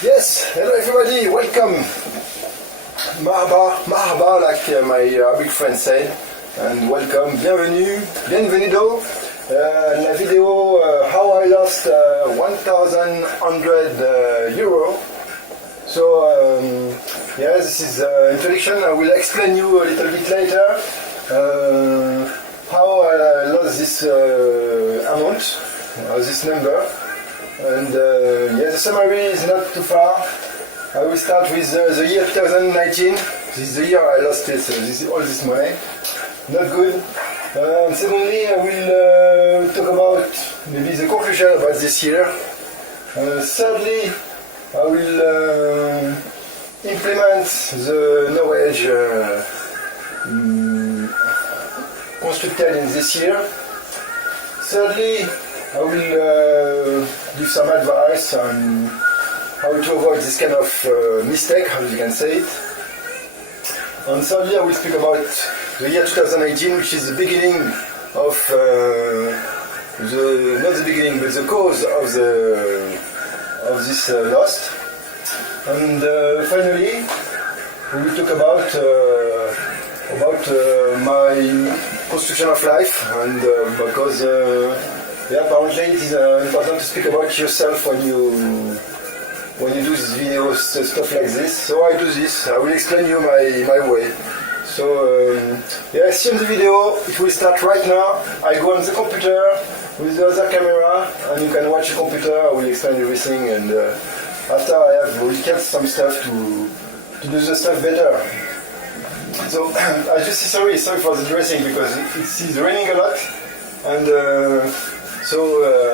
Yes, hello everybody, welcome. Marhaba, like my Arabic friend said, and welcome, bienvenue, bienvenido. La vidéo how I lost 1,100 euro. So yeah, this is introduction. I will explain you a little bit later how I lost this amount, this number. And yeah, the summary is not too far. I will start with the year 2019. This is the year I lost all this money. Not good. Secondly, I will talk about maybe the conclusion about this year. Thirdly, I will implement the knowledge constructed in this year. Thirdly, I will give some advice on how to avoid this kind of mistake, how you can say it. And thirdly, I will speak about the year 2018, which is the beginning of not the beginning, but the cause of this loss. And finally, we will talk about my construction of life, and because yeah, apparently it is important to speak about yourself when you do these videos, stuff like this. So I do this. I will explain you my way. So yeah, see in the video. It will start right now. I go on the computer with the other camera, and you can watch the computer. I will explain everything, and after I have recap some stuff to do the stuff better. So I just sorry for the dressing because it's raining a lot, and so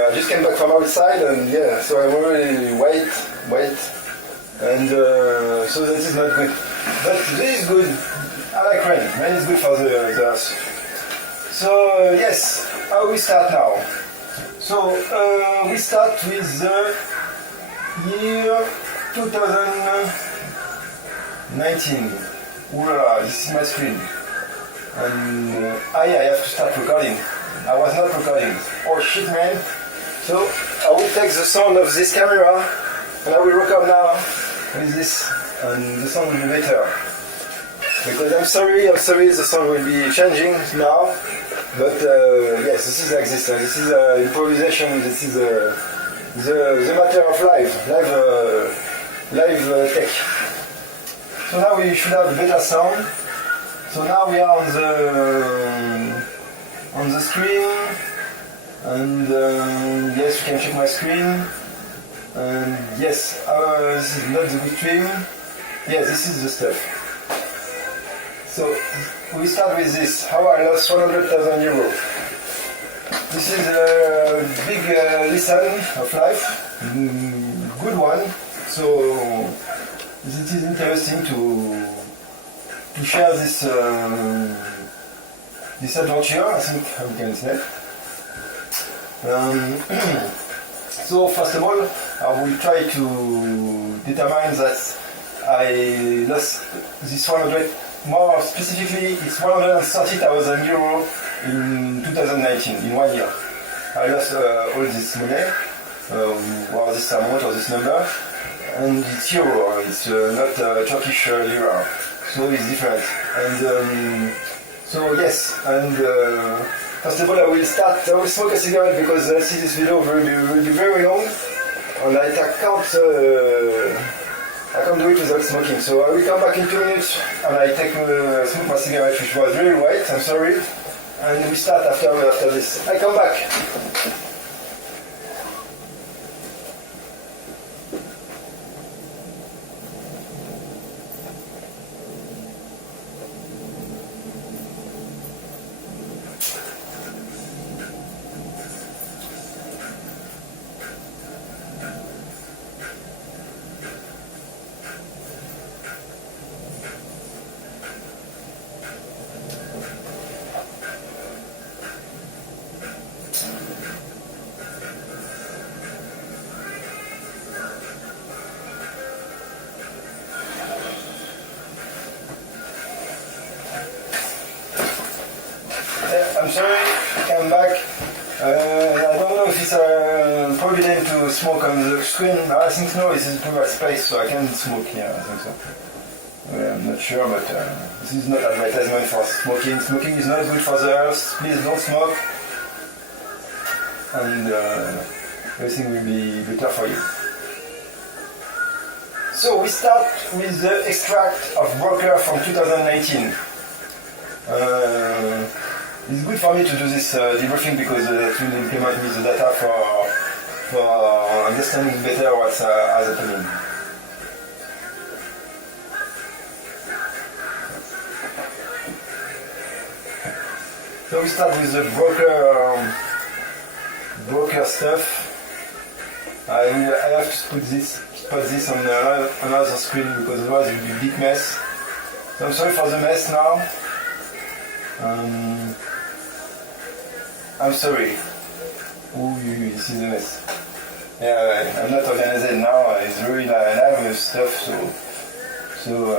I just came back from outside, and yeah, so I'm already wait, and so this is not good. But this is good. I like rain. Rain is good for the earth. So yes, how we start now? So we start with the year 2019. Ooh, this is my screen. And I have to start recording. I was not recording. Oh shit, man. So I will take the sound of this camera and I will record now with this, and the sound will be better. Because I'm sorry, the sound will be changing now. But yes, this is like this. This is improvisation. This is the matter of live tech. So now we should have better sound. So now we are on the screen, and yes, you can check my screen. And yes, this is not the good stream. Yes, this is the stuff. So we start with this. How I lost 100,000 euro. This is a big lesson of life, good one. So it is interesting to share this adventure. I think we can say. So first of all, I will try to determine that I lost this 100. More specifically, it's 130,000 euro in 2019, in 1 year. I lost all this money, or this amount, or this number, and it's euro, it's not Turkish lira, so it's different. And so yes, and first of all I will smoke a cigarette because I see this video will be very long, and I can't do it without smoking. So I will come back in 2 minutes and I smoke my cigarette, which was very white, I'm sorry. And we start after this. I come back. I'm sorry, I'm back. I don't know if it's provident to smoke on the screen? I think no, this is private space, so I can smoke here, I think so. I'm not sure, but this is not advertisement for smoking. Smoking is not good for the health. Please don't smoke. And everything will be better for you. So we start with the extract of Broker from 2019. It's good for me to do this debriefing because it will implement me the data for understanding better what's happening. So we start with the broker stuff. I have to put this on another screen because otherwise it will be a big mess. So I'm sorry for the mess now. I'm sorry. Ooh, this is a mess. Yeah, I'm not organized now. It's really live stuff. So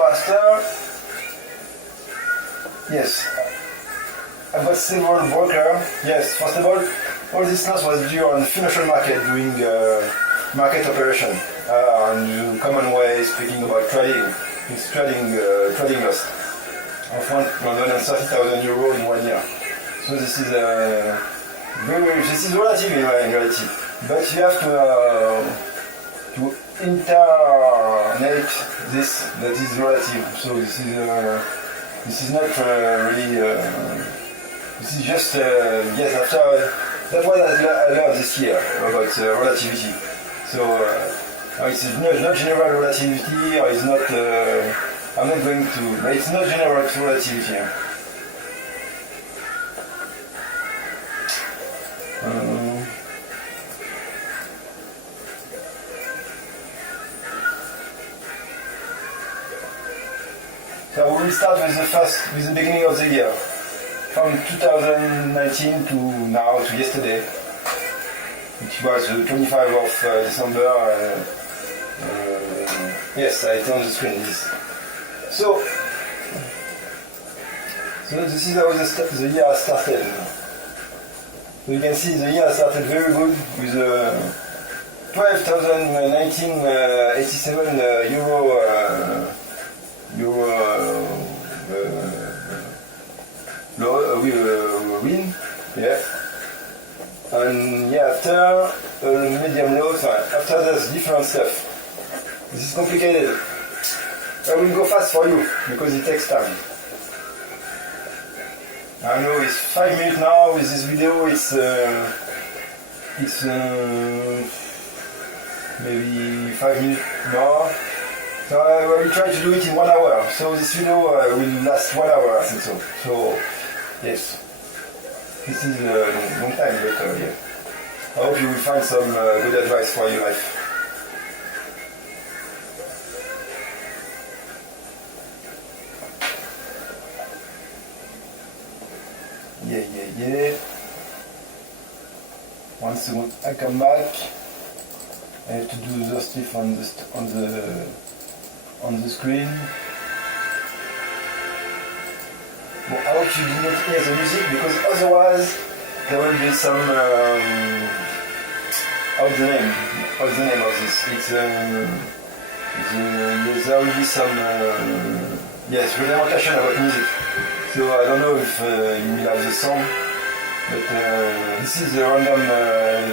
after, yes, I've got several brokers. Yes, first of all this loss was due on the financial market doing market operation. And common way speaking about trading, it's trading loss of 130,000 euros in 1 year. So this is this is relative in reality, but you have to internate this that is relative. So this is not really. This is just yes. After that was I learned this year about relativity. So it's not general relativity, or it's not. I'm not going to. But it's not general relativity. So we will start with the beginning of the year, from 2019 to now, to yesterday, which was the 25th of December. Yes, it's on the screen. So this is how the year started. So you can see the year started very good with 12,1987 euro win, yeah. And yeah, after medium low, after there's different stuff. This is complicated. I will go fast for you because it takes time. I know it's 5 minutes now with this video. It's maybe 5 minutes more. So I will try to do it in 1 hour. So this video will last 1 hour, I think so. So yes, this is a long time, but yeah. I hope you will find some good advice for your life. Yeah. 1 second, I come back. I have to do the stuff on the screen. Well, I hope you did not hear the music because otherwise there will be some. What's the name of this? There will be some. Yes, representation about music. So I don't know if you will have the song, but this is the random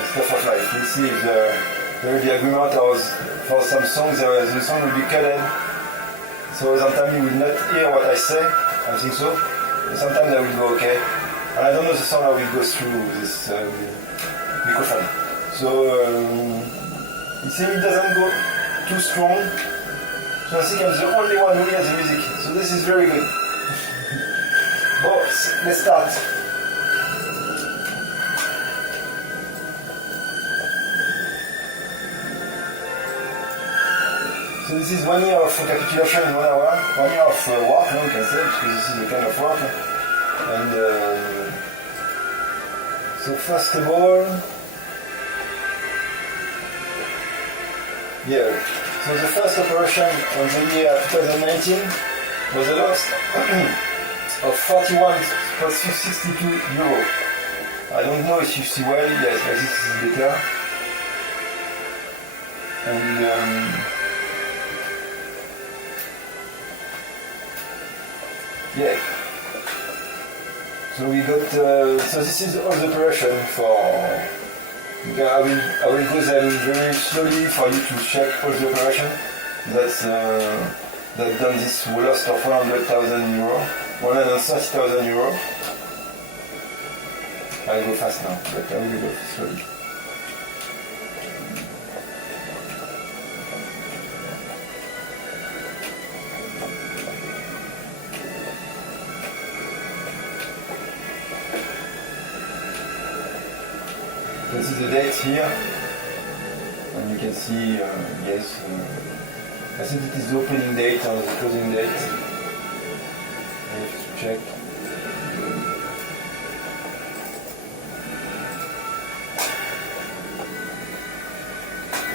stuff of life. We'll see if there will be agreement or for some songs the song will be cut. So sometimes you will not hear what I say, I think so. But sometimes I will go okay. And I don't know the song I will go through this microphone. So it seems it doesn't go too strong. So I think I'm the only one who hears the music. So this is very good. Bon, let's start. So this is 1 year of recapitulation in 1 hour, 1 year of work, you can say, because this is the kind of work. And so first of all, yeah, so the first operation on the year 2019 was a loss of 41 plus 62 euro. I don't know if you see well, yes, but this is better. And yeah. So we got, so this is all the operation for, I will go them very slowly for you to check all the operation. That's, that done this loss of 100,000 euro, 130,000 euro. I'll go fast now, but I will go slowly. This is the date here, and you can see, yes, I think it is the opening date or the closing date. I have to check.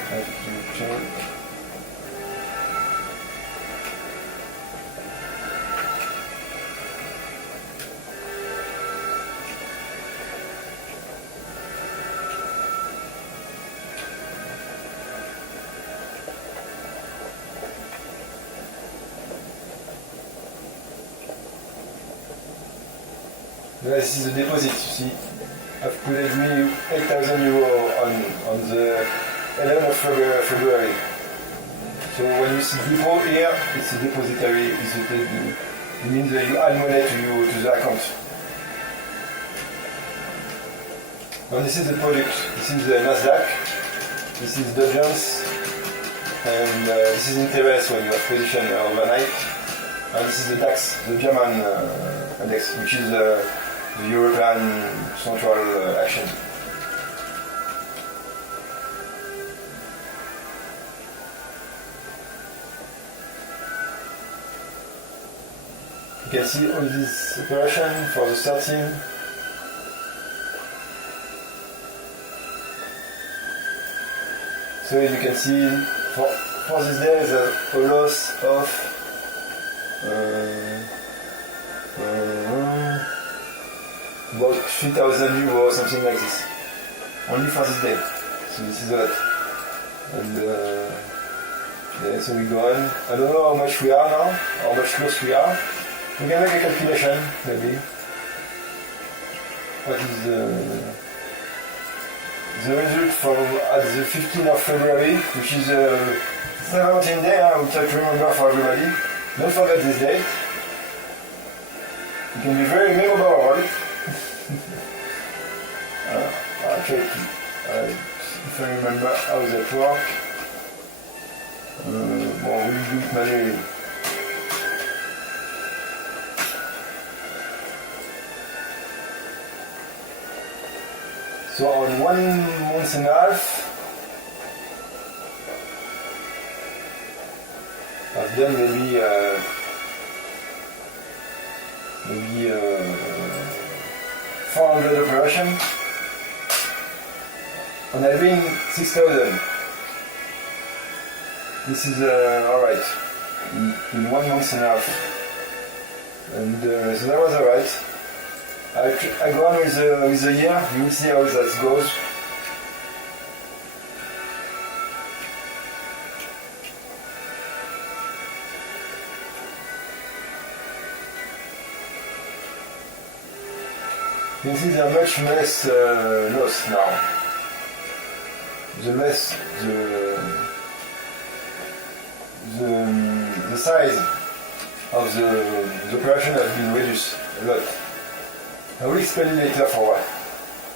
I have to check. This is a deposit, you see. I've put me 8,000 euro on the 11th of February. So when you see depot here, it's a depository. It means that you add money to the account. And this is the product. This is the Nasdaq. This is Dow Jones. And this is interest when you have position overnight. And this is the DAX, the German index, which is the European Central Action. You can see all this operation for the 13. So as you can see, for this day, there's a loss of about 3,000 euros, something like this. Only for this day. So this is a lot. And yeah, so we go on. I don't know how much we are now, how much close we are. We can make a calculation, maybe. What is the result from at the 15th of February, which is 17th day, I will try to remember for everybody. Don't forget this date. It can be very memorable. I'll try to, if I remember how that works. We'll do it manually. So on 1 month and a half, I've done maybe 400 operations, and I've been 6,000. This is alright, in 1 month and a half, and so that was alright. I go on with the year, you will see how that goes. You can see they are much less lost now. The size of the operation has been reduced a lot. I will explain later for why.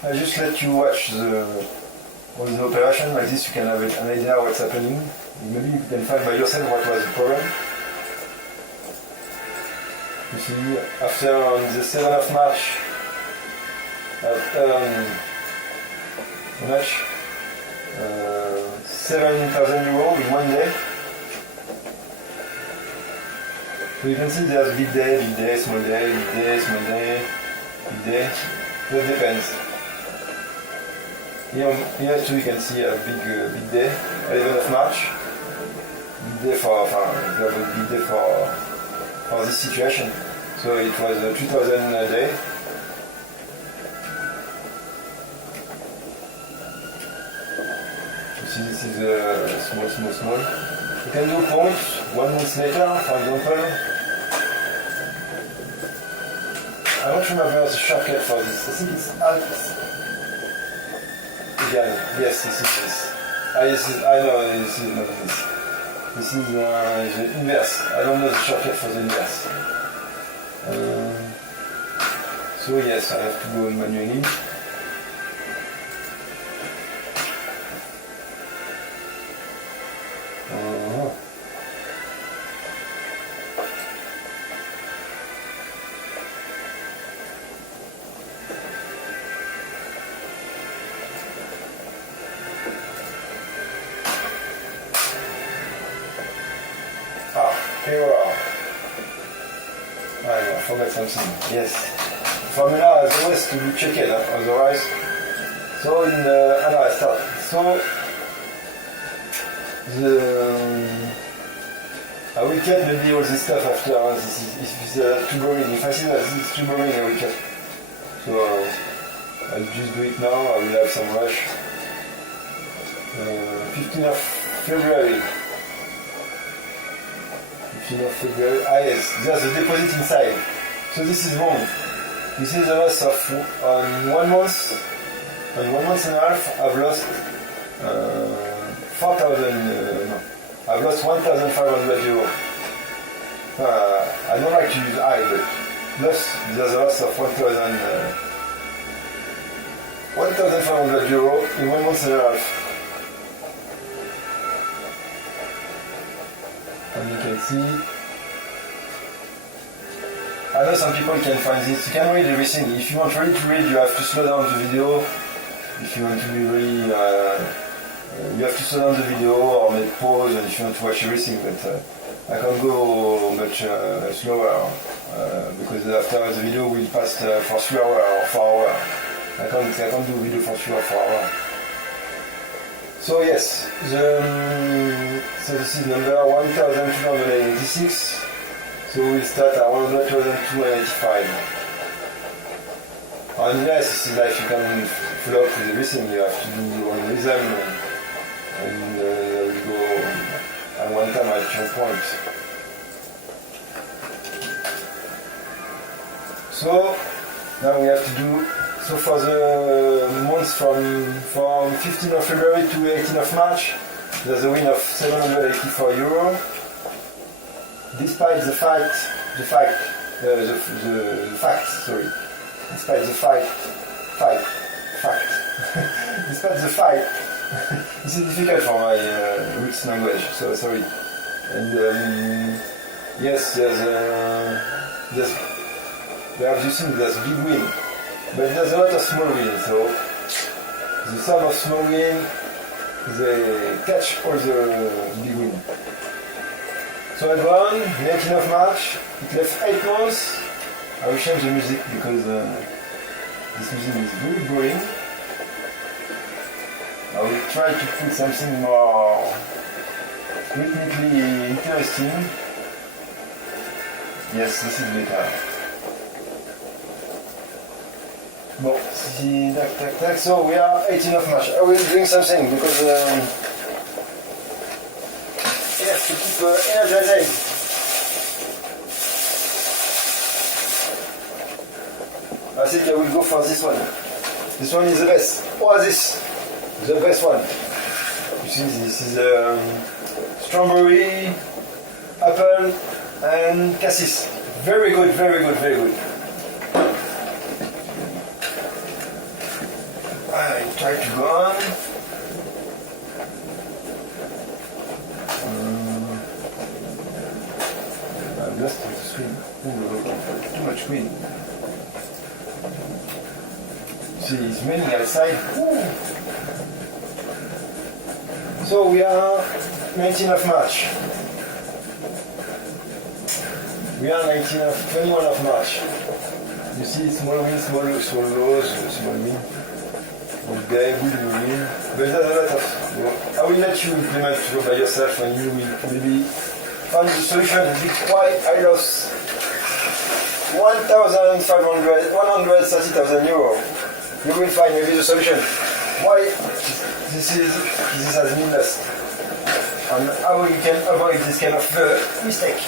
I just let you watch all the operation, like this you can have an idea of what's happening. Maybe you can find by yourself what was the problem. You see, after the 7th of March, how much? 7,000 euros in 1 day. So you can see there's big day, small day, big day, small day, big day. That depends. Here too you can see a big day, 11th of March. Big day for this situation. So So it was 2000 a day. You see, this is small. You can do points 1 month later, for example. I don't remember the shortcut for this. I think it's Alt. Again, yes, this is this. I know this is not this. This is the inverse. I don't know the shortcut for the inverse. So yes, I have to go manually. Here we are. I forgot something. Yes. Formula as always to be checked, otherwise. So in I start. So I will cut maybe all this stuff after. This is too boring. If I see that this is too boring, I will cut. So I'll just do it now. I will have some rush. 15th of February. 15th of February. Yes, there's a deposit inside. So this is wrong. This is a loss of on 1 month. On 1 month and a half, I've lost 4,000. No, I've lost 1,500 euro. I don't like to use I, but there's a loss of 1,500 euro in 1 month and a half. And you can see, I know some people can find this. You can read everything. If you want really to read, you have to slow down the video. If you want to be really, you have to slow down the video or make pause, and if you want to watch everything. But I can't go much slower because after the video will pass for 3 hours or 4 hours. I can't do video for 3 or 4 hours. So yes, so this is number 1286. So we'll start at 100,285. And yes, this is like you can follow up with everything. You have to do your own rhythm and you go at one time at your point. So now we have to do. So for the months from 15th of February to 18th of March, there's a win of 784 euro. Despite the fact, despite the fact, this is difficult for my roots language, so sorry. And yes, there's big win. But there's a lot of small wins, so the sum of small wins, they catch all the big wins. So I won, the 18th of March, it left 8 months. I will change the music because this music is very boring. I will try to put something more rhythmically interesting. Yes, this is better. Bon, si, tac. So we are 18th of March. I will drink something because I have to keep energized. I think I will go for this one. This one is the best. Oasis, the best one. You see, this is strawberry, apple, and cassis. Very good, very good, very good. I try to go on. I've lost the screen. Too much screen. See, it's raining outside. Ooh. So we are 19th of March. We are 21 of March. You see, small win, small lows, small win. Good day, good win. But there's a lot of. I will let you implement it by yourself and you will maybe find the solution. Why I lost 130,000 euro, you will find maybe the solution. Why this has been lost? And how you can avoid this kind of mistake?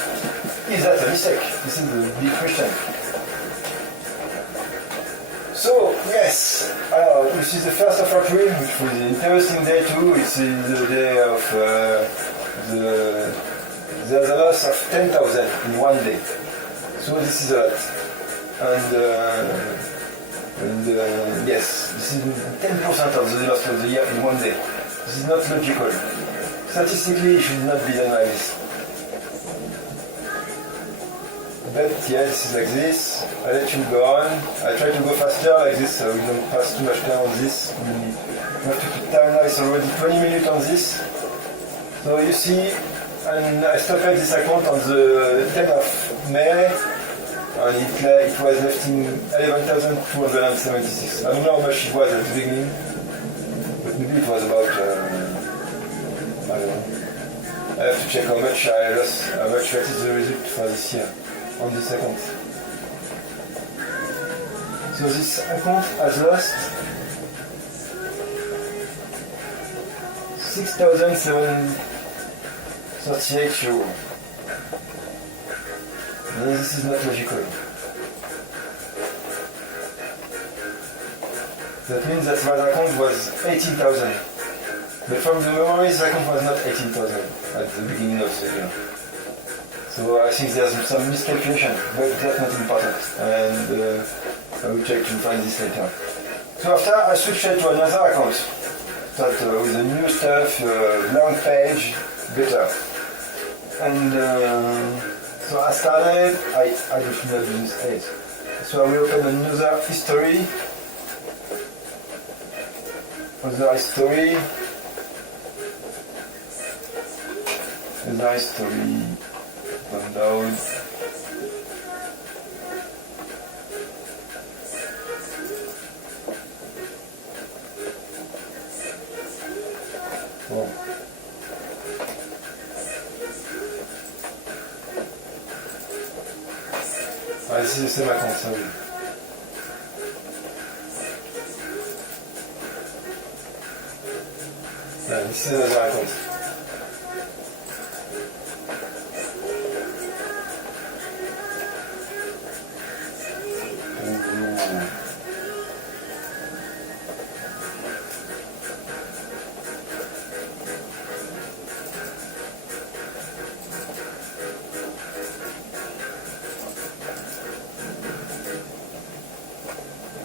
Is that a mistake? This is the big question. So, yes, this is the 1st of April, which was an interesting day too. It's the day of there's a loss of 10,000 in one day. So this is a lot. And yes, this is 10% of the loss of the year in one day. This is not logical. Statistically, it should not be done like this. But yeah, this is like this. I let you go on. I try to go faster like this so we don't pass too much time on this. We have to keep time now. It's already 20 minutes on this. So you see, and I stopped this account on the 10th of May. And it was left in 11,276. I don't know how much it was at the beginning, but maybe it was about, I don't know. I have to check how much I lost, how much that is the result for this year on this account. So this account has lost 6,738 euros. No, this is not logical. That means that my account was 18,000. But from the memory, this account was not 18,000 at the beginning of the year. So I think there's some miscalculation, but that's not important. And I will check to find this later. So after I switched to another account. That with the new stuff, blank page, better. And so I started, I just not use 8. So I will open another history. Another history, download. Bon. Ah, c'est ma compte, ça oui. Là, ici c'est la compte.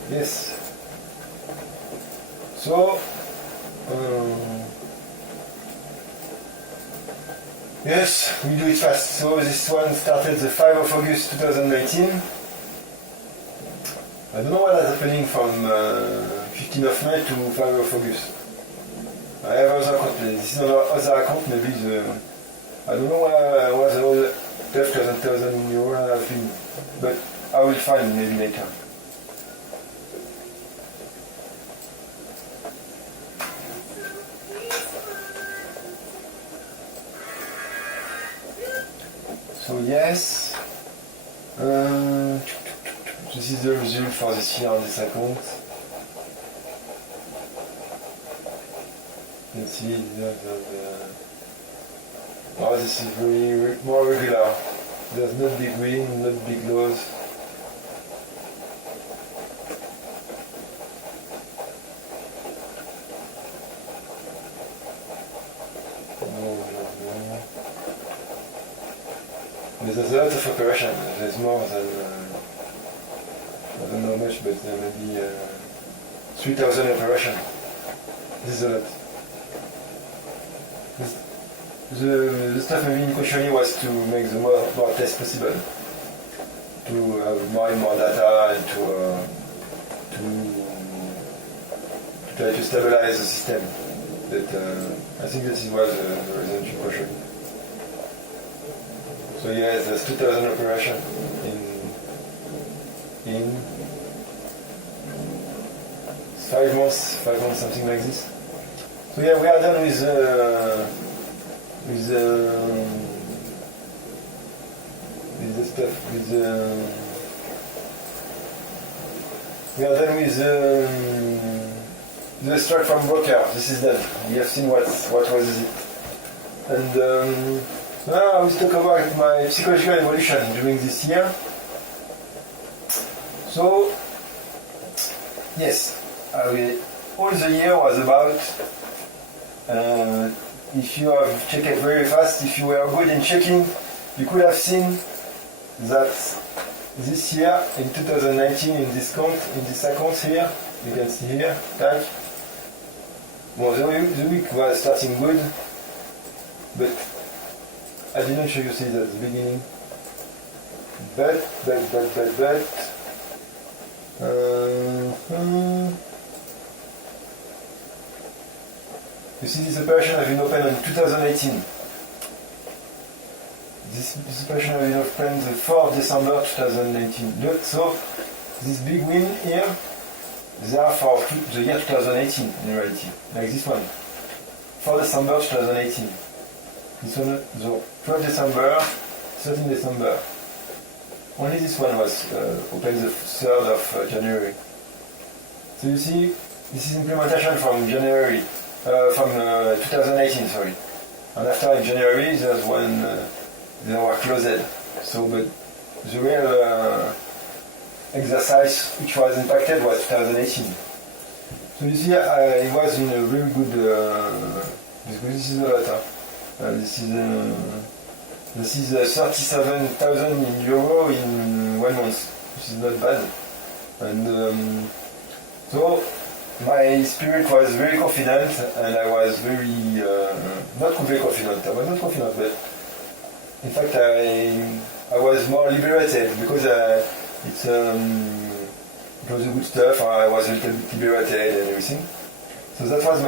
Yes. So, yes, we do it fast. So this one started the 5th of August 2019. I don't know what is happening from 15th of May to 5th of August. I have other account. This is another account. Maybe I don't know what the whole 12,000 euro have been, but I will find maybe later. So yes, this is the result for this year on this account. You can see oh, this is very more regular. There's not big win, not big loss. There's a lot of operation. There's more than, I don't know how much, but there may be 3,000 operation. This is a lot. The stuff maybe in Koshoni was to make the more tests possible. To have more and more data and to try to stabilize the system. But I think this was the reason to Koshoni. So yes, there's 2,000 operation in 5 months, something like this. So yeah, we are done with the stuff with we are done with the extract from broker. This is done. We have seen what was it. And now I will talk about my psychological evolution during this year. So yes, all the year was about if you have checked it very fast, if you were good in checking, you could have seen that this year in 2019 in this account here, you can see here, tag. Well, the week was starting good, but I didn't show you this at the beginning. But you see this operation has been opened in 2018. This operation has been opened the 4th of December 2019. Look, so this big win here, they are for the year 2018 in reality, like this one. 4 December 2018. This one, so 12 December, 13 December. Only this one was opened the 3rd of January. So you see, this is implementation from January, from 2018, sorry. And after in January, there's one, they were closed. So, but the real exercise which was impacted was 2018. So you see, it was in a very good, this is a lot. This is 37,000 euro in 1 month, which is not bad. And so my spirit was very confident, and I was very not very confident. I was not confident, but in fact I was more liberated because it was a good stuff. I was a little bit liberated and everything. So that was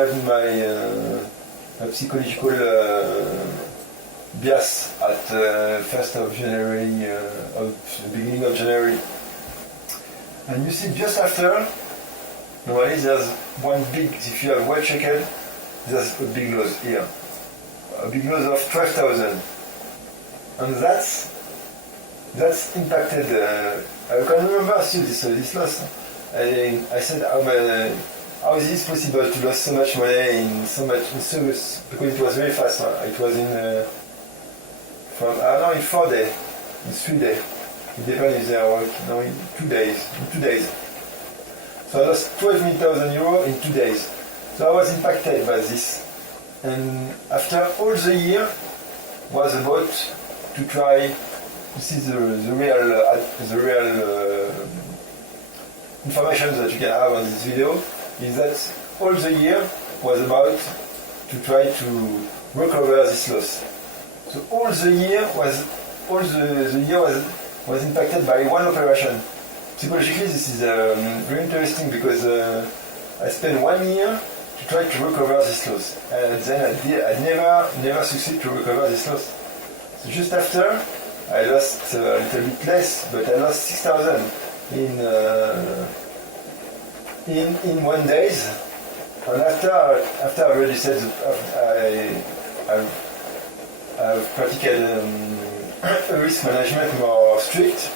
my psychological bias at 1st of January, the beginning of January. And you see just after, normally there's one big, if you have well checked, there's a big loss here. A big loss of 12,000. And that's impacted, I can remember still this loss. I said, how is this possible to lose so much money in service? Because it was very fast. It was in 4 days, in 3 days. It depends if they are working. No, in 2 days. So I lost 12,000 euro in 2 days. So I was impacted by this. And after all the year was about to try to see the real information that you can have on this video, is that all the year was about to try to recover this loss. So all the year was impacted by one operation. Psychologically, this is very interesting because I spent 1 year to try to recover this loss, and then I never succeed to recover this loss. So just after, I lost a little bit less, but I lost 6,000 in 1 day. And after I already said I've practiced risk management more strict.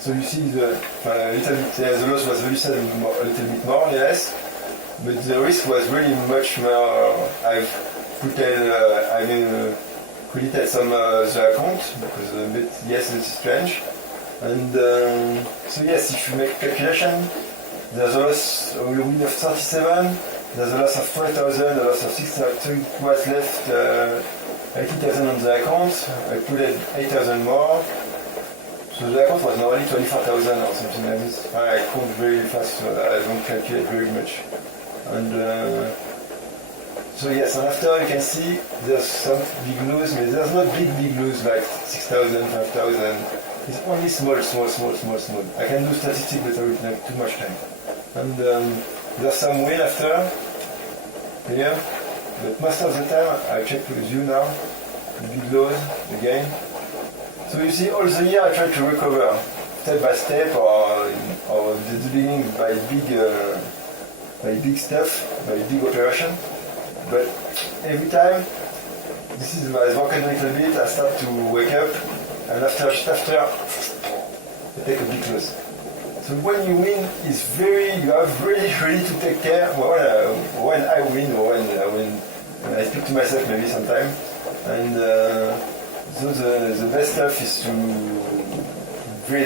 So you see the loss was very sad, a little bit more or less, but the risk was really much more. I've credited some the account because yes, it's strange. And so yes, if you make calculation, there's a loss of 37, there's a loss of 12,000, a loss of 6,000, so it was left 80,000 on the account. I put 8,000 more. So the account was normally 24,000 or something like this. I count very fast, so I don't calculate very much. And so yes, and after you can see there's some big lose, but there's not big lose like 6,000, 5,000. It's only small. I can do statistics, but I will take too much time. And there's some win after here, but most of the time I check with you now, big loss again. So you see all the year I try to recover step by step, or the beginning by big stuff, by big operation. But every time, this is I work a little bit, I start to wake up and just after, you take a big loss. So when you win, you have really to take care. When I win, or when I speak to myself maybe sometime, and so the best stuff is to be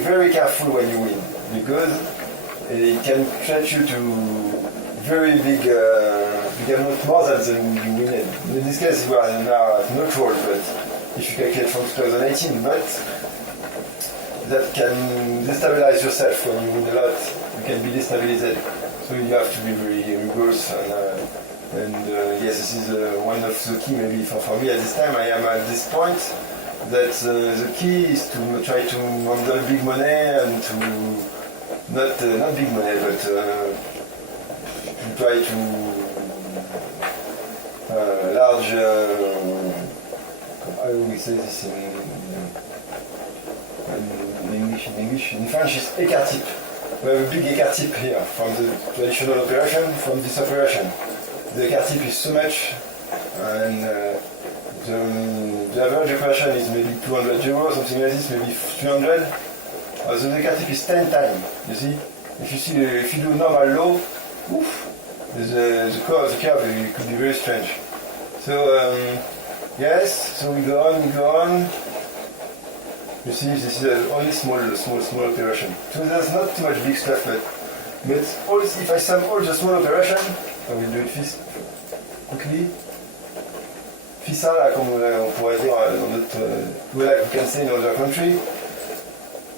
very careful when you win, because it can stretch you to very big amount more than you win. In this case, we are now at neutral, but if you calculate from 2018, but that can destabilize yourself when you win a lot. You can be destabilized, so you have to be very rigorous. And yes, this is one of the key maybe for me at this time. I am at this point that the key is to try to handle big money and to not big money, but to try to large. How do we say this in English? In French, it's écart type. We have a big écart type here from the traditional operation, from this operation. The écart type is so much, and the average operation is maybe 200 euros, something like this, maybe 300. The écart type is 10 times. You see, if you do normal low, the curve could be very strange. So yes, so we go on. You see, this is only small operation. So there's not too much big stuff, but if I sum all the small operation, I will do it quickly. FISA, là, comme on pourrait dire dans notre like we can say in other country.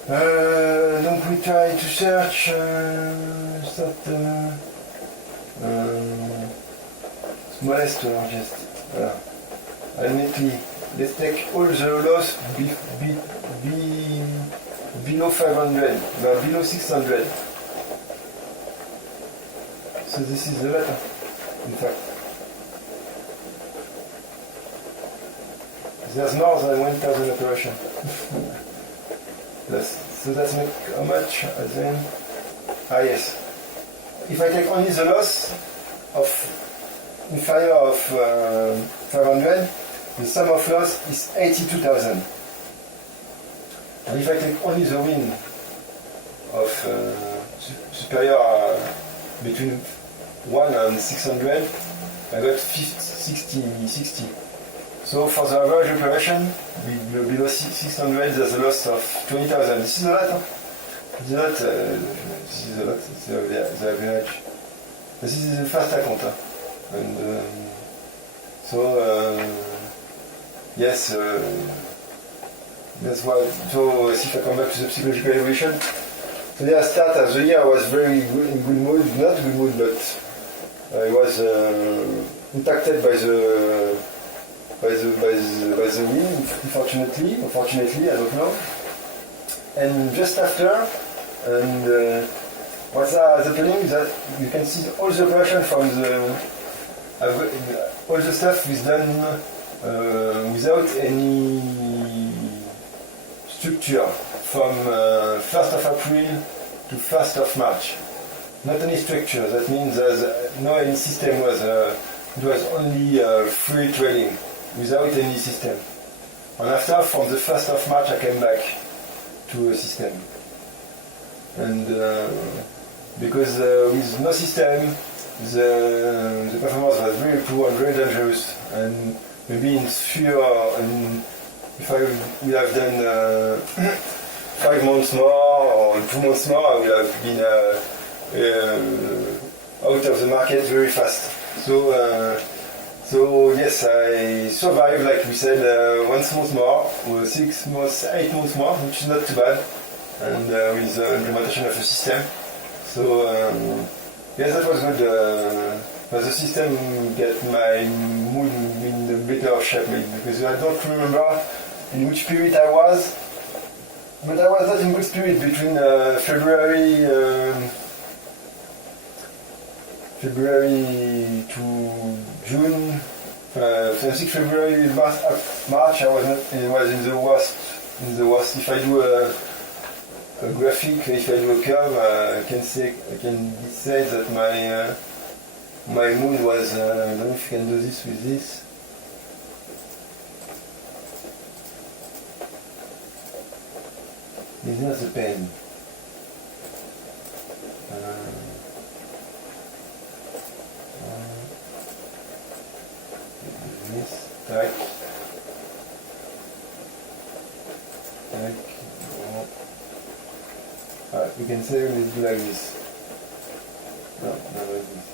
Donc we try to search smallest largest. Admittedly, let's take all the loss below 500, but below 600. So this is the letter, in fact. There's more than 1,000 operation. So that's how much then? Yes. If I take only the loss of inferior of 500, the sum of loss is 82,000. And if I take only the win of superior between 1 and 600, I got 60. So for the average operation, below 600, there's a loss of 20,000. This is a lot. Huh? This is a lot. It's the average. This is the first account. Huh? And yes, that's why. So if I come back to the psychological evolution, so the start of the year I was very good, in good mood, not good mood, but I was impacted by the win, unfortunately, I don't know. And just after, and what's happening is that you can see all the operation from all the stuff is done without any structure from 1st of April to 1st of March. Not any structure, that means there's no any system it was only free trading without any system. And after, from the 1st of March, I came back to a system. And because with no system, the performance was very poor and very dangerous. And maybe in fear, if I would have done 5 months more or 2 months more, I would have been out of the market very fast. So yes, I survived, like we said, 1 month more, or 6 months, 8 months more, which is not too bad, and with the implementation of a system. So yes, that was good. But the system get my mood in a better shape, because I don't remember in which period I was, but I was not in good spirit between February to June. From 6 February, March, I was in the worst. If I do a graphic, if I do a curve, I can say that my mood was. I don't know if you can do this with this. It's not the pen. This, tac. Tac. You can say let's do like this. No, not like this.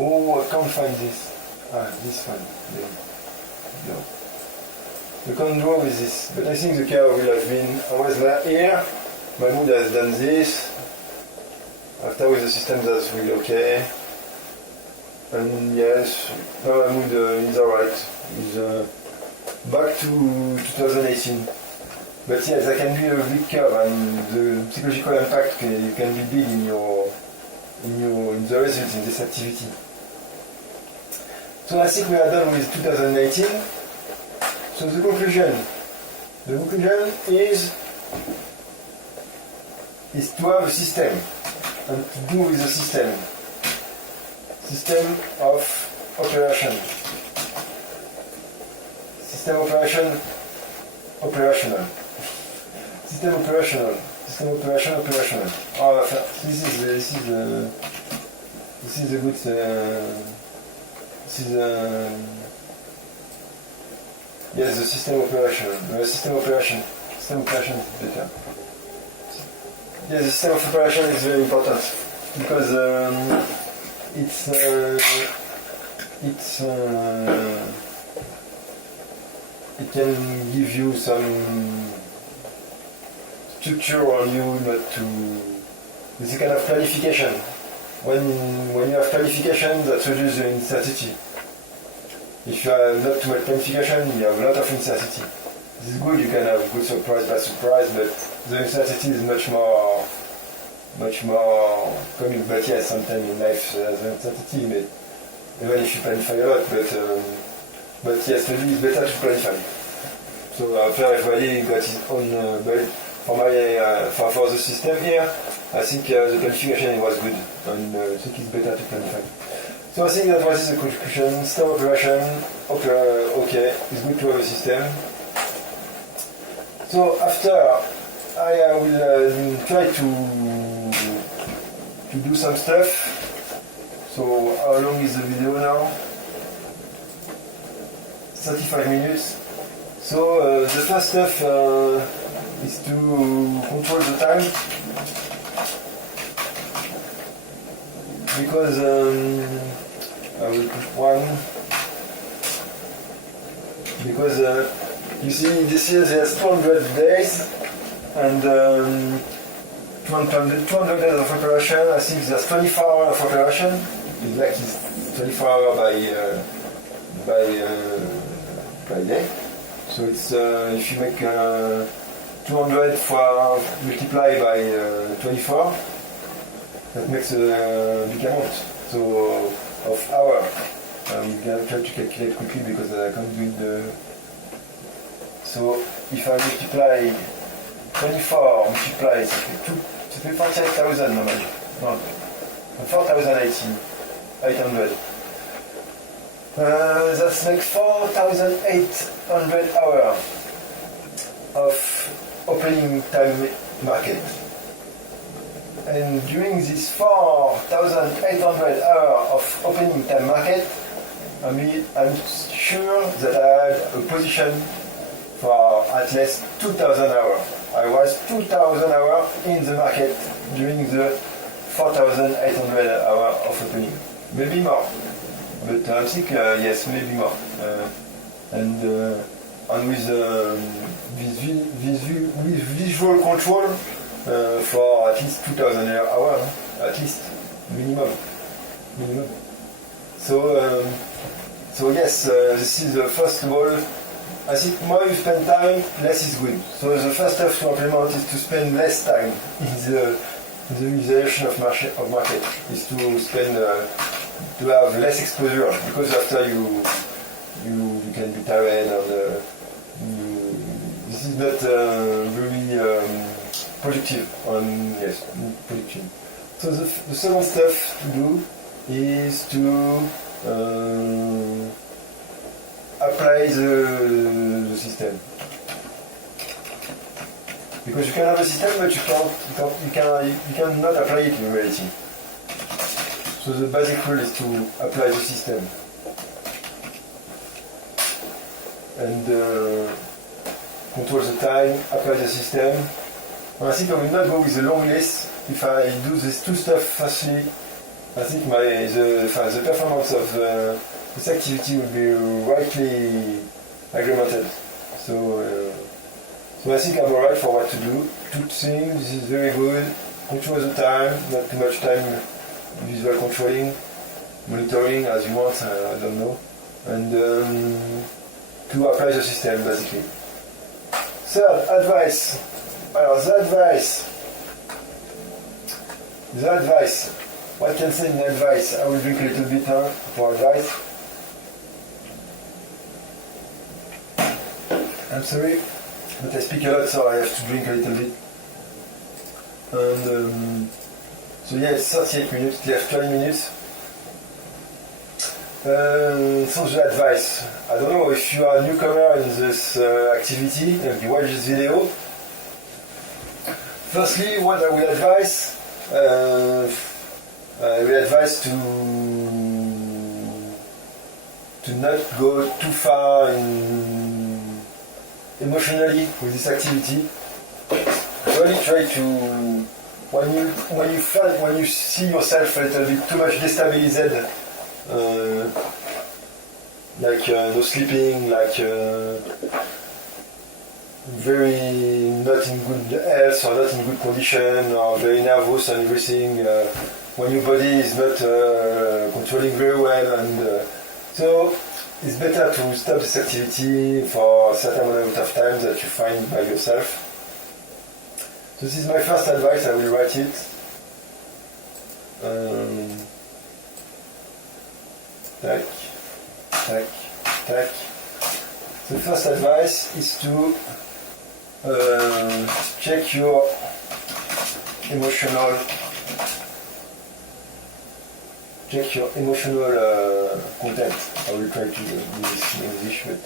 Oh, I can't find this. This one. No. You can't draw with this, but I think the car will have been. I was here, Mahmoud has done this. After with the system that's really okay. And yes, now Mahmoud is alright. He's back to 2018. But yes, that can be a big curve, and the psychological impact can be big in the results in this activity. So I think we are done with 2019. So the conclusion is to have a system and to do with the system of operation. System operational. System operational. Oh, this is a good. Yes, the system operation. System operation is better. Yes, the system of operation is very important because it can give you some structure on you not to. It's a kind of clarification. When you have clarification, that reduces the uncertainty. If you have not too much clarification, you have a lot of uncertainty. This is good, you can have good surprise by surprise, but the uncertainty is much more common. But yes, sometimes in life there's uncertainty, but even if you planify a lot, but yes, maybe it's better to planify. So after everybody got his own build. For the system here, I think the planification was good, and I think it's better to planify. So I think that was the conclusion. System operation, okay, it's good to have a system. So after, I will try to do some stuff. So how long is the video now? 35 minutes. So the first stuff is to control the time, because I will push one, because you see this year there's 200 days and 200 days of operation. I think there's 24 hours of operation. It's like it's 24 hours by day. So it's if you make 200 multiplied by 24, that makes a big amount. So of hour. You can try to calculate quickly because I can't do it. So if I multiply 24 multiply, ça fait 48,000 normally. No, 4,800. That makes 4,800 hours of opening time market. And during this 4,800 hours of opening time market, I'm sure that I had a position for at least 2,000 hours. I was 2,000 hours in the market during the 4,800 hours of opening. Maybe more. But I think, yes, maybe more. And with visual control for at least 2,000 hours, at least, minimum. So yes, this is the first of all. I think more you spend time, less is good. So the first step to implement is to spend less time in the visualization of market, is to spend to have less exposure, because after you can be tired and this is not very productive. Productive. So the second stuff to do is to apply the system. Because you can have a system, but you cannot apply it in reality. So the basic rule is to apply the system. And control the time, apply the system. I think I will not go with the long list. If I do these two stuff firstly, I think the performance of this activity will be rightly agremented. So I think I'm alright for what to do. Two things, this is very good. Control the time, not too much time visual controlling, monitoring as you want, I don't know. And to apply the system basically. Third, advice. The advice. What can I say in advice? I will drink a little bit for advice. I'm sorry, but I speak a lot, so I have to drink a little bit. And so yeah, it's 38 minutes, left 20 minutes. So the advice. I don't know if you are a newcomer in this activity and you watch this video. Firstly, what I will advise? I will advise to not go too far emotionally with this activity. Really try to when you see yourself a little bit too much destabilized, like no sleeping, like very not in good health or not in good condition or very nervous and everything, when your body is not controlling very well, and so it's better to stop this activity for a certain amount of time that you find by yourself. So this is my first advice, I will write it. Tac. The first advice is to check your emotional content. I will try to do this in English, but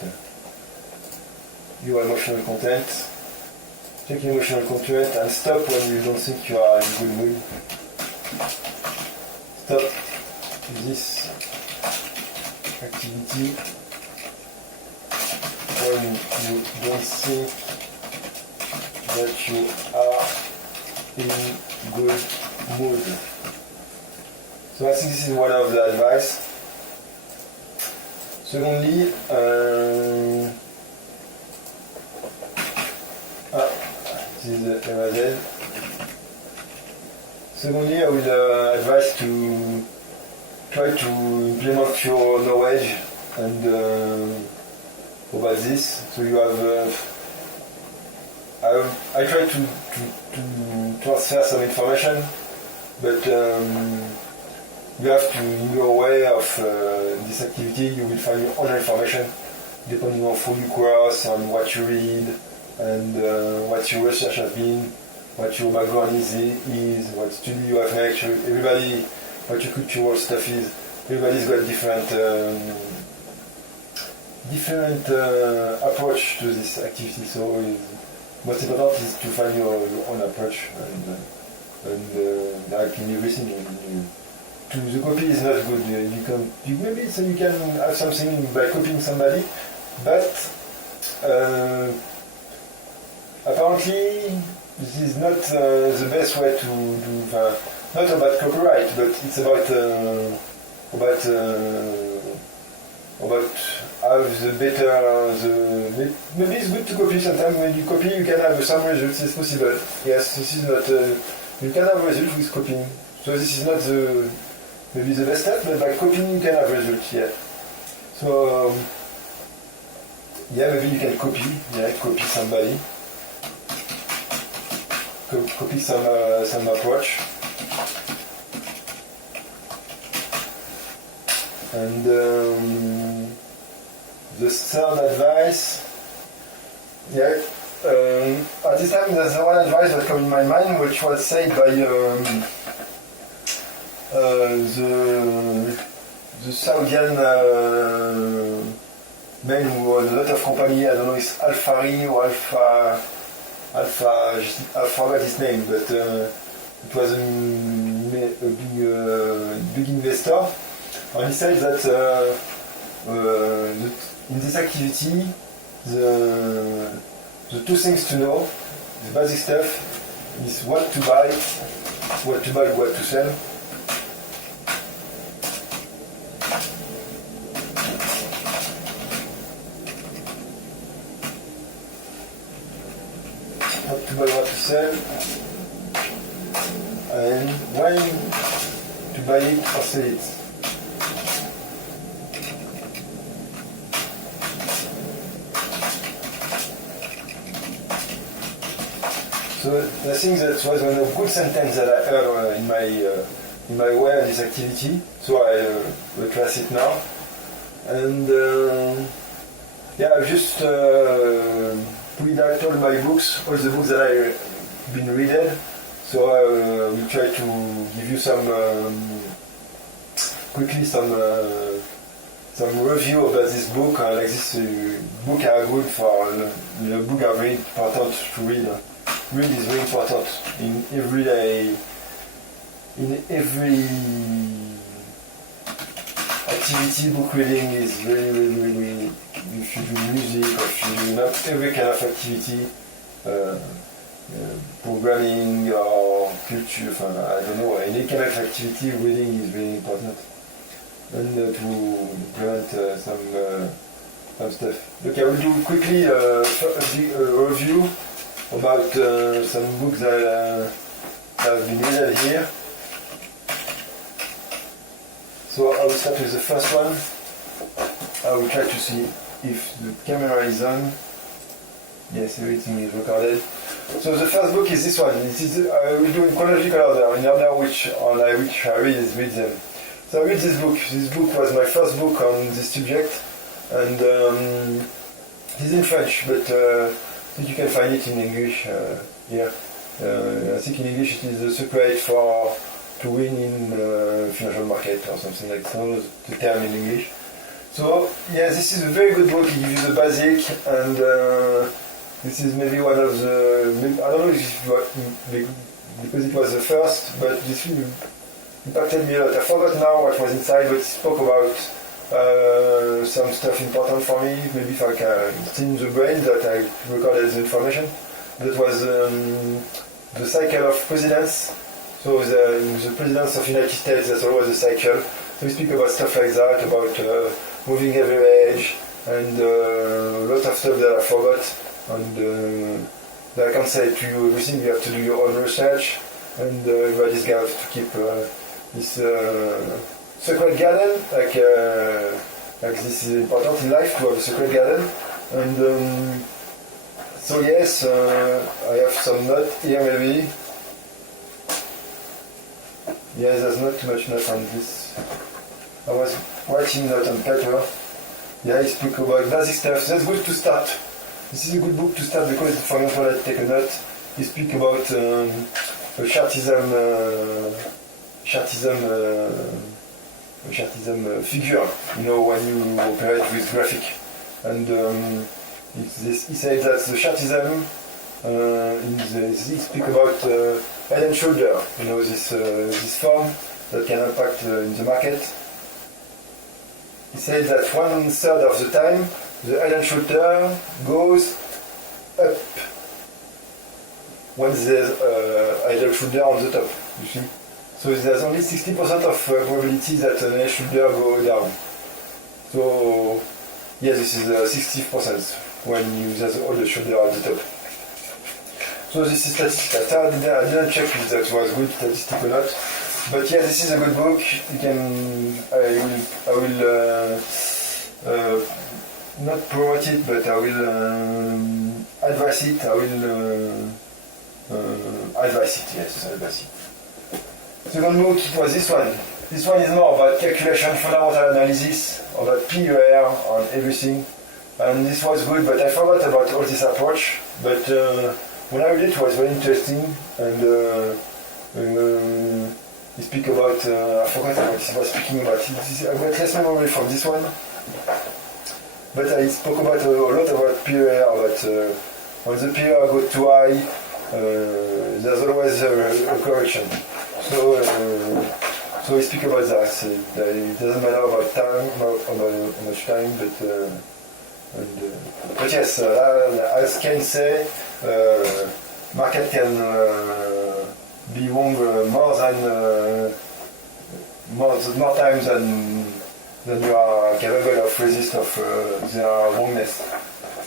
your emotional content. Check your emotional content and stop when you don't think you are in a good mood. Stop this activity when you don't think that you are in good mood. So I think this is one of the advice. Secondly, this is the MAZ. Secondly, I will advise to try to implement your knowledge and about this. So you have. I try to transfer some information, but you have to, in your way of this activity, you will find your own information depending on who you cross, on what you read, and what your research has been, what your background is, what study you have made. Everybody, what your cultural stuff is. Everybody's got different approach to this activity. So most important is to find your own approach, and like in everything, the copy is not good. Maybe you can have something by copying somebody, but apparently this is not the best way to do. Not about copyright, but it's about have the better. Maybe it's good to copy sometimes. When you copy, you can have some results. It's possible. Yes, this is not. You can have results with copying. So this is not maybe the best step, but by copying you can have results. Yeah. So maybe you can copy. Yeah, copy somebody. Copy some approach. And the third advice, at this time there's one advice that came in my mind, which was said by the Saudian man who owns a lot of company. I don't know, it's Alfari or I forgot his name, but it was a big investor. And he said that in this activity, the two things to know, the basic stuff, is what to buy, what to sell. What to buy, what to sell, and when to buy it or sell it. So I think that was one of good sentence that I heard in my way of this activity. So I replace it now, and I've just put out all my books, all the books that I've been reading. So I will try to give you some review about this book. Like this book are good for the book are very important to read. Read is very important in every activity. Book reading is really, if you do music or if you do not every kind of activity, programming or culture, I don't know, any kind of activity, reading is really important. And to implement some stuff. Look, I will do quickly a review about some books that have been read here. So I will start with the first one. I will try to see if the camera is on. Yes, everything is recorded. So the first book is this one. It is, I will do in chronological order, in order which I read them. So I read this book. This book was my first book on this subject, and it's in French, but I think you can find it in English here. I think in English it is the secret to win in financial market or something like that, the term in English. So yeah, this is a very good book. It gives you the basic, and this is maybe one of the, I don't know if because it was the first, but this impacted me a lot. I forgot now what was inside, but it spoke about some stuff important for me, maybe if I can still in the brain that I recorded the information. That was the cycle of presidents. So the presidents of the United States, there's always a cycle. So we speak about stuff like that, about moving average, and a lot of stuff that I forgot. And I can say to you everything, you have to do your own research, and everybody's got to keep this secret garden, like this is important in life to have a secret garden. And so yes, I have some notes here maybe. Yeah, there's not too much notes on this. I was writing notes on paper. Yeah, I speak about basic stuff. That's good to start. This is a good book to start because, for example, I take a note. You speak about chartism figure, you know, when you operate with graphic. And he said that the chartism, he speak about head and shoulder, you know, this form that can impact in the market. He said that 1/3 of the time, the head and shoulder goes up when there's head and shoulder on the top, you see. So there's only 60% of probability that the head and shoulder go down. So yeah, this is 60% when there's all the shoulder at the top. So this is statistical. I didn't check if that was good statistic or not. But yeah, this is a good book. You can. I will not promote it, but I will advise it. I will advise it. Yes, advise it. Second book, it was this one. This one is more about calculation, fundamental analysis, about PUR, on everything. And this was good, but I forgot about all this approach. But when I read it, it was very interesting. And he speak about, I forgot what he was speaking about. I got less memory from this one. but I spoke about a lot about PER, but when the PER go too high, there's always a correction. So we speak about that. It doesn't matter about time, how much time, but yes, as Ken say, market can be wrong more times than you are capable of resist of their wrongness.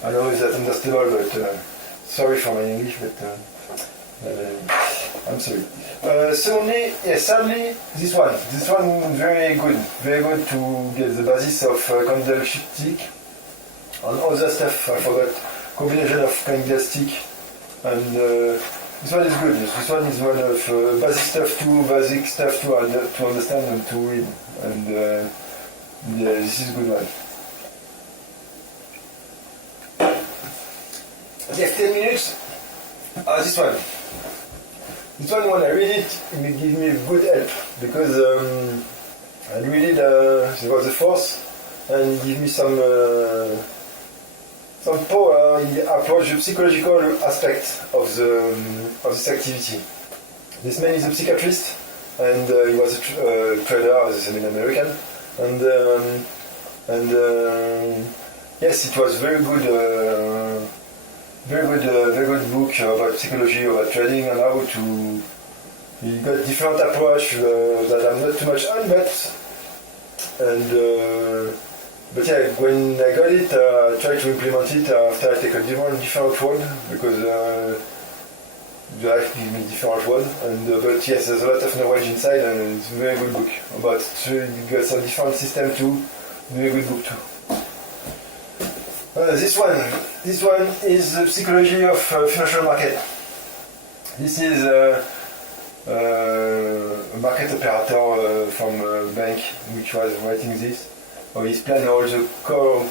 I know that's understandable, but sorry for my English, but I'm sorry. Sadly, this one very good to get the basis of candlestick. On other stuff, I forgot combination of candlestick, and this one is good. This one is one of basic stuff to understand and to read, and this is a good one. Yes, 10 minutes. This one. This one, when I read it, it gives me a good help, because I read it, it was the fourth, and it gives me some power in the approach, the psychological aspect of this activity. This man is a psychiatrist, and he was a trader, as I said, in American, and yes, it was very good book about psychology, about trading, and how to. He got different approach that I'm not too much on, but yeah, when I got it, I tried to implement it after I take a different road, because the life gives me different road, but yes, there's a lot of knowledge inside, and it's a very good book. But you got some different system too, very good book too. This one is the psychology of financial market. This is a market operator from a bank which was writing this. He's planning all the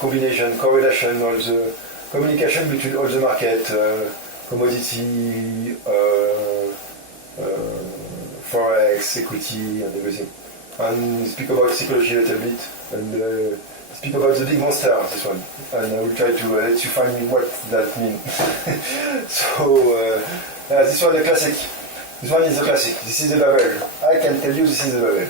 combination, correlation, all the communication between all the market, commodity, forex, equity, and everything. And speak about psychology a little bit, and speak about the big monster, this one. And I will try to let you find what that means. So, this one is a classic. This one is a classic. This is a Babel. I can tell you this is a Babel.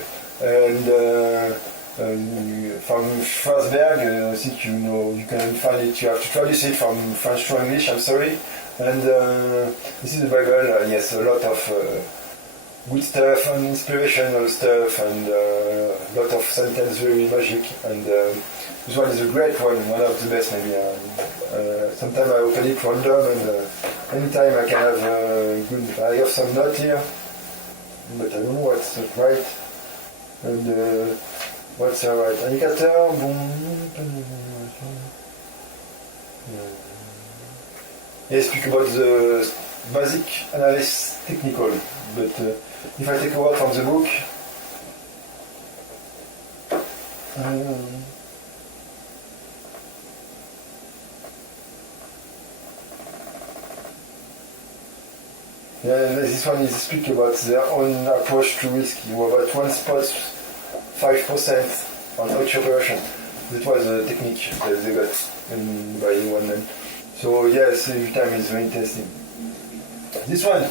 And from Strasberg, I think you can find it. You have to traduce it from French to English, I'm sorry. And this is the Bible. Yes, a lot of good stuff and inspirational stuff, and a lot of sentences very magic. And this one is a great one of the best maybe. Sometimes I open it random, and anytime I can have good. I have some note here, but I don't know what's not right. And what's right? Indicator, Yes, speak about the basic analysis technical, but if I take a word from the book, this one is speak about their own approach to risk. About 1.5% on each operation. That was a technique that they got by one man. So yes, every time is very interesting. This one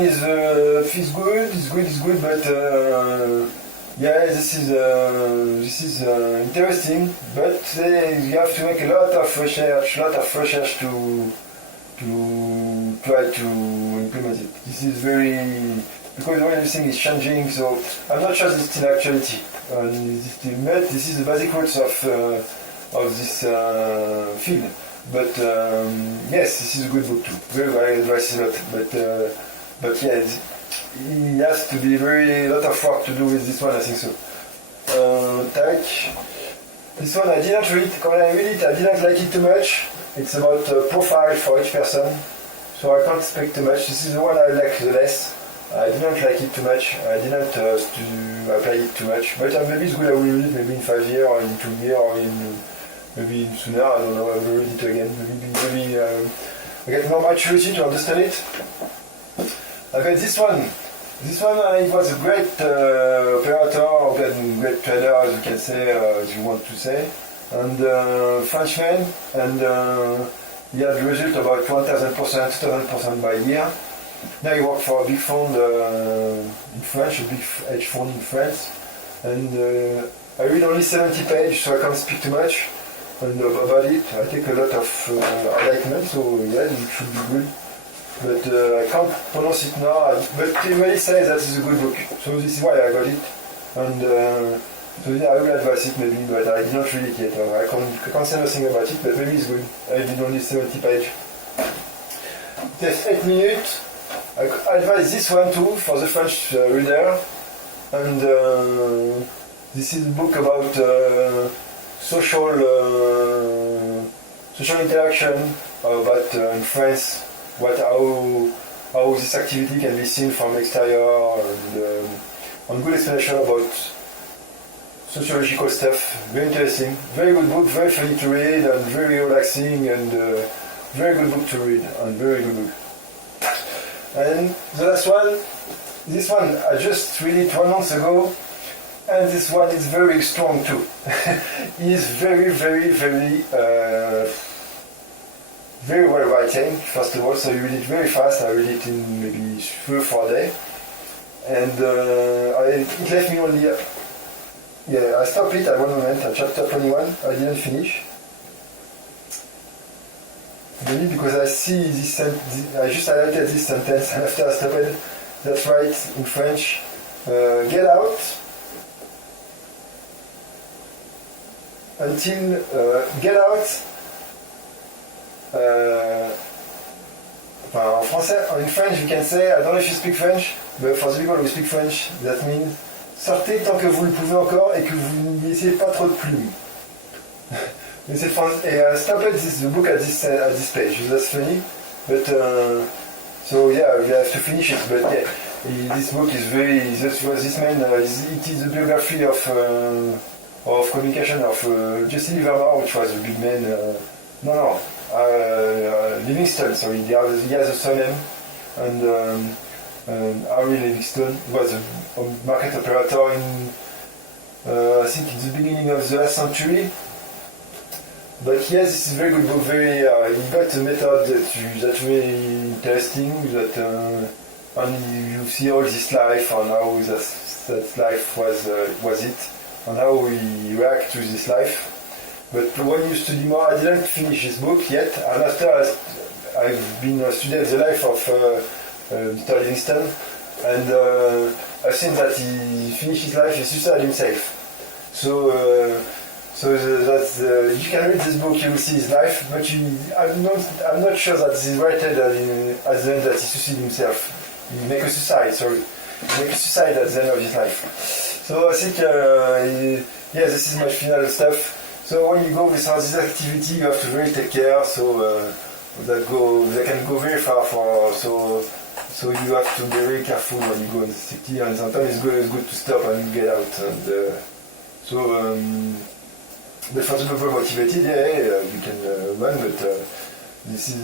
is feels good. It's good, but yeah, this is interesting. But you have to make a lot of research to try to implement it. This is very, because everything is changing, so I'm not sure it's still actuality. This is the basic roots of this field. But yes, this is a good book too. Very advice a lot. But yeah, it has to be a lot of work to do with this one, I think so. This one I didn't read. When I read it, I didn't like it too much. It's about profile for each person, so I can't expect too much. This is the one I like the less. I didn't like it too much. I didn't apply it too much. But maybe it's good. I will read it maybe in 5 years or in 2 years or maybe sooner. I don't know. I will read it again. Maybe I get more maturity to understand it. I got this one. This one, it was a great operator, great trader, as you can say, as you want to say. and Frenchman, and he had the result about 1,000%, 2,000% by year. Now he worked for a big fund in France, a big hedge fund in France, and I read only 70 pages, so I can't speak too much about it. I take a lot of enlightenment, so yeah, it should be good. But I can't pronounce it now. But he really says that it's a good book, so this is why I got it. And so yeah, I will advise it maybe, but I did not read it yet. I can't say nothing about it, but maybe it's good. I did only 70 pages. There's 8 minutes. I advise this one too for the French reader. And this is a book about social interaction about in France, how this activity can be seen from exterior, and good explanation about sociological stuff. Very interesting, very good book, very funny to read, and very relaxing, and very good book to read, and very good book. And the last one, this one I just read it 1 month ago, and this one is very strong too. He is very, very, very, very well writing, first of all, so you read it very fast. I read it in maybe 3 or 4 days. And it left me only, I stopped it at one moment, at chapter 21, I didn't finish. Maybe because I see this I just highlighted this sentence, and after I stopped, that's right, in French, get out until, get out, en français, in French you can say, I don't know if you speak French, but for the people who speak French, that means sortez tant que vous le pouvez encore et que vous n'essayez pas trop de plumes. Et stopped the book at this page. That's funny, but so yeah, we have to finish it. But yeah, this book is very. This man, it is the biography of communication of Jesse Livermore, which was a big man. Livingston. Sorry, he has a surname, and Harry Livingston was a market operator in I think in the beginning of the last century. But yes, this is a very good book. Very, he got a method that's really interesting. And you see all this life and how that life was it, and how we react to this life. But when you study more, I didn't finish this book yet. And after I've been studying the life of Mr. Livingston, and I've seen that he finished his life, he suicided himself. So you can read this book, you will see his life, but I'm not sure that this is written at the end that he suicided himself. He make a suicide at the end of his life. So I think, this is my final stuff. So when you go with all this activity, you have to really take care. So they can go very far. So you have to be very careful when you go in the city, and sometimes it's good to stop and get out. And but for the people motivated, you can run, but this is.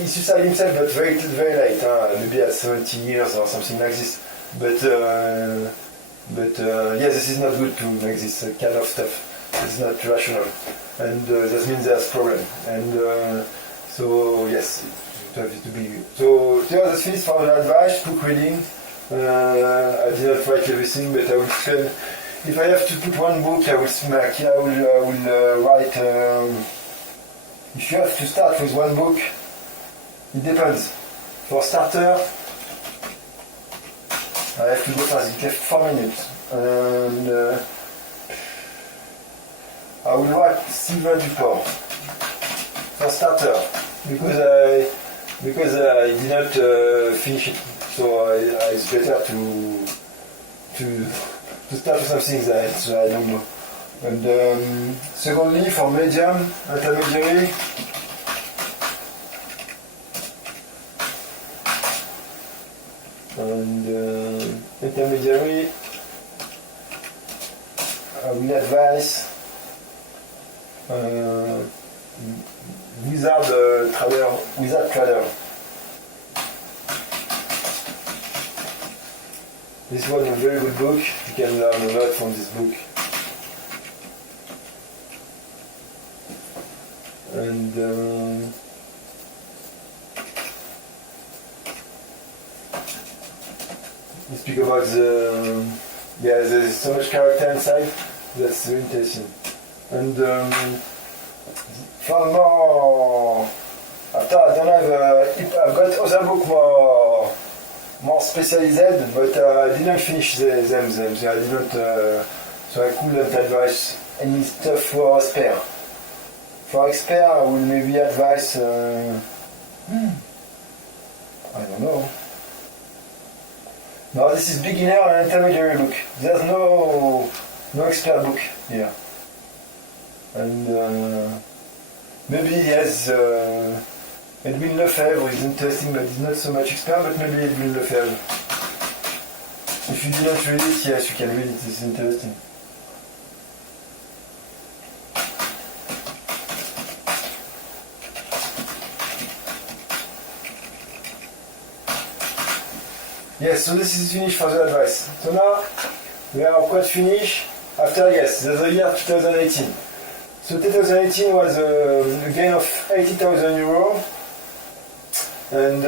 He suicided himself, but very, very late, maybe at 70 years or something like this. But this is not good to make this kind of stuff. It's not rational, and that means there's problem. And so yes, it has to be. So that's finished for the advice, book reading. I did not write everything, but I will spend. If I have to put one book, I will write. If you have to start with one book, it depends. For starter, I have to go fast. It takes 4 minutes, and I will write Sylvain Duport for starter because I did not finish it, so it's better to start with something that I don't know. And secondly, for medium, intermediary, I will advise Wizard Trader. This was a very good book. You can learn a lot from this book. and you speak about there's so much character inside. That's very interesting. And furthermore, after I don't have, I've got other book more specialized, but I didn't finish them. So I didn't, so I couldn't advise any stuff for expert. For expert, I will maybe advise. I don't know. No, this is beginner and intermediary book. There's no expert book here. And maybe yes, Edwin Lefebvre is interesting, but he's not so much expert. But maybe Edwin Lefebvre. If you didn't read it, yes, you can read it. It's interesting. Yes, so this is finished for the advice. So now we are quite finished. After, yes, the year 2018. So 2018 was a gain of 80,000 euro. And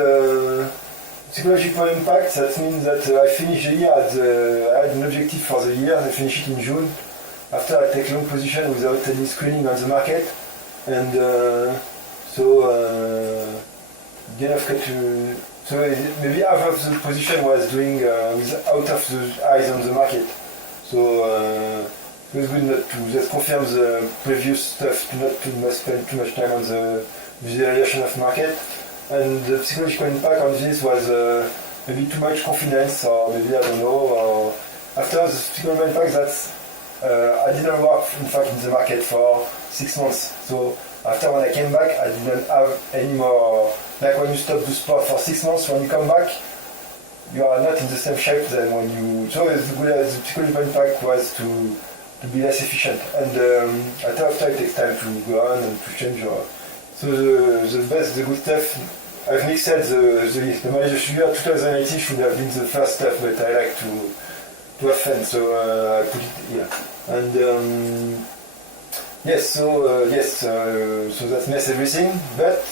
psychological impact, that means that I finished the year I had an objective for the year. I finished it in June. After I take long position without any screening on the market. And gain of capital. So maybe half of the position was doing out of the eyes on the market. So it was good not to, that confirms the previous stuff, not to spend too much time on the visualization of market. And the psychological impact on this was maybe too much confidence, or maybe I don't know. After the psychological impact, that's I didn't work in fact in the market for 6 months. So after when I came back, I didn't have any more. Like when you stop the sport for 6 months, when you come back, you are not in the same shape than when you. So the psychological impact was to be less efficient, and after it takes time to go on and to change your. So the good stuff. I've mixed the manage year 2018 should have been the first step, but I like to have fun, so I put it here. And yes, so that mess everything, but.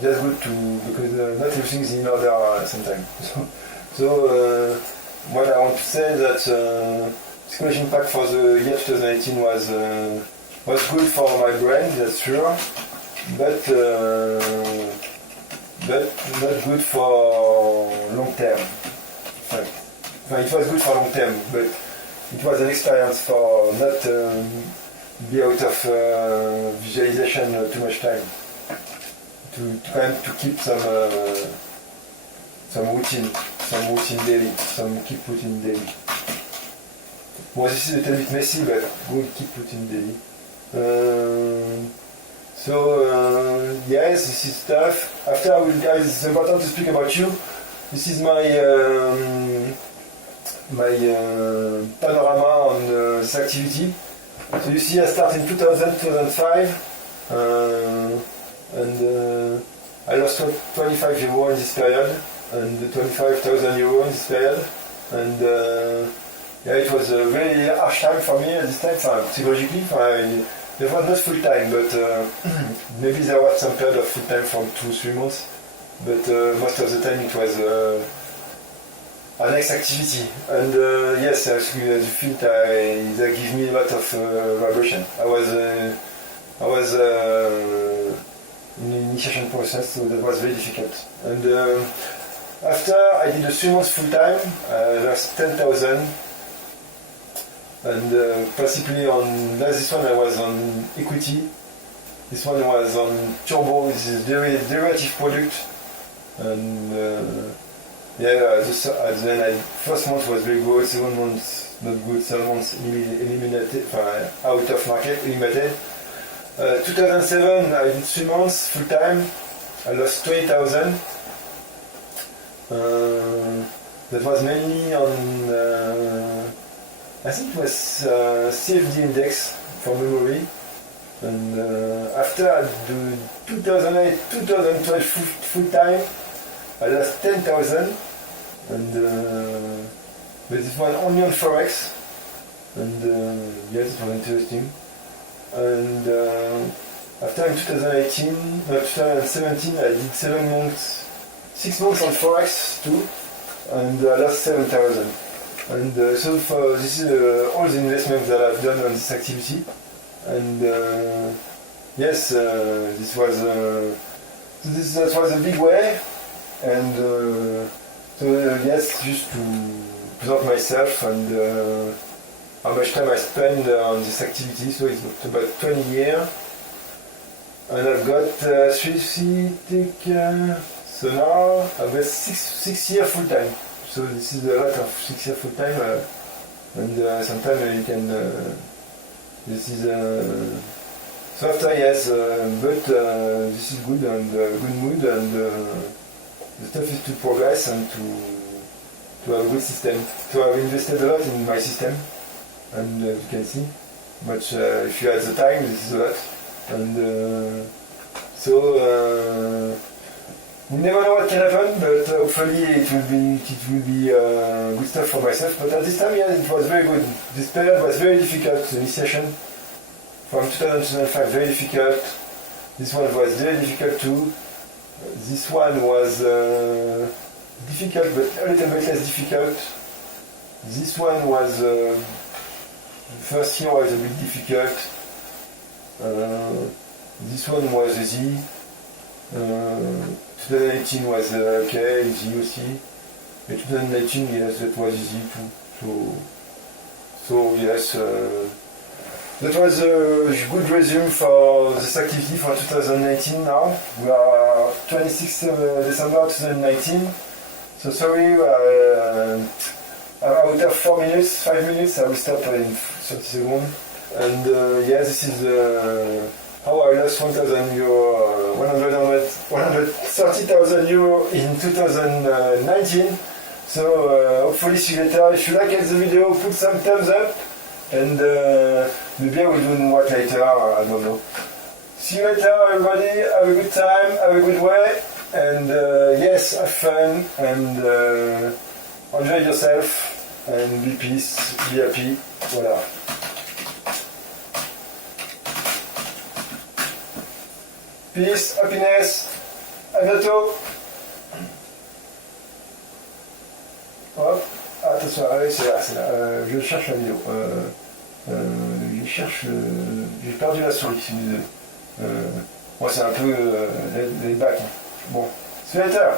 That's good too, because not everything is in order sometimes. So what I want to say is that psychological impact for the year 2018 was good for my brain, that's sure, but not good for long term. It was good for long term, but it was an experience for not be out of visualization too much time. To keep some routine daily, keep routine daily. Well, this is a little bit messy, but we'll keep routine daily. Yes, this is stuff. After it's important to speak about you. This is my panorama on this activity. So you see, I started in 2005. And I lost 25 euro in this period, and 25,000 euro in this period, and it was a very harsh time for me at this time, psychologically. It was not full time, but maybe there was some period of full time for 2-3 months, but most of the time it was a next activity. And yes, the field that give me a lot of vibration. I was in the initiation process, so that was very difficult. And after I did a 3 months full time, I lost 10,000, and principally on this one I was on equity. This one was on turbo, which is derivative product, and first month was very good, second month not good, third month eliminated, out of market, eliminated. 2007, I did 3 months full time. I lost 20,000. That was mainly on, I think it was CFD index from memory. And after I do 2008, 2012 full time, I lost 10,000. And but this one only on Forex. And yes, it was interesting. And After in 2017, I did 6 months on Forex too, and I lost 7,000. And so for this is all the investments that I've done on this activity. And yes, that was a big way. And so yes, just to present myself and how much time I spend on this activity. So it's about 20 years. And I've got so now I've got 6 years full time. So this is a lot of 6 years full time, and sometimes you can. This is so after yes, but this is good and good mood, and the stuff is to progress and to have a good system. So I've invested a lot in my system, and you can see. But if you have the time, this is a lot. And you never know what can happen, but hopefully it will be good stuff for myself. But at this time, yeah, it was very good. This period was very difficult. The initiation from 2005 very difficult. This one was very difficult too. This one was difficult, but a little bit less difficult. This one was the first year was a bit difficult. This one was easy. 2018 was okay, easy aussi. But 2019, yes, that was easy too. So yes, that was a good resume for this activity for 2019 now. We are 26th December 2019. So sorry, out of 4 minutes, 5 minutes, I will stop in 30 seconds. And yeah, this is how I lost 1,000 euro, 130,000 euro in 2019. So hopefully see you later. If you like the video, put some thumbs up, and maybe I will do more later. I don't know. See you later, everybody. Have a good time. Have a good way, and yes, have fun and enjoy yourself and be peace, be happy. Voilà. Peace, happiness, à bientôt. Hop, attention, allez, c'est là. Je cherche la vidéo. J'ai perdu la souris, si vous voulez. Moi, c'est un peu les bacs. Bon, see you later.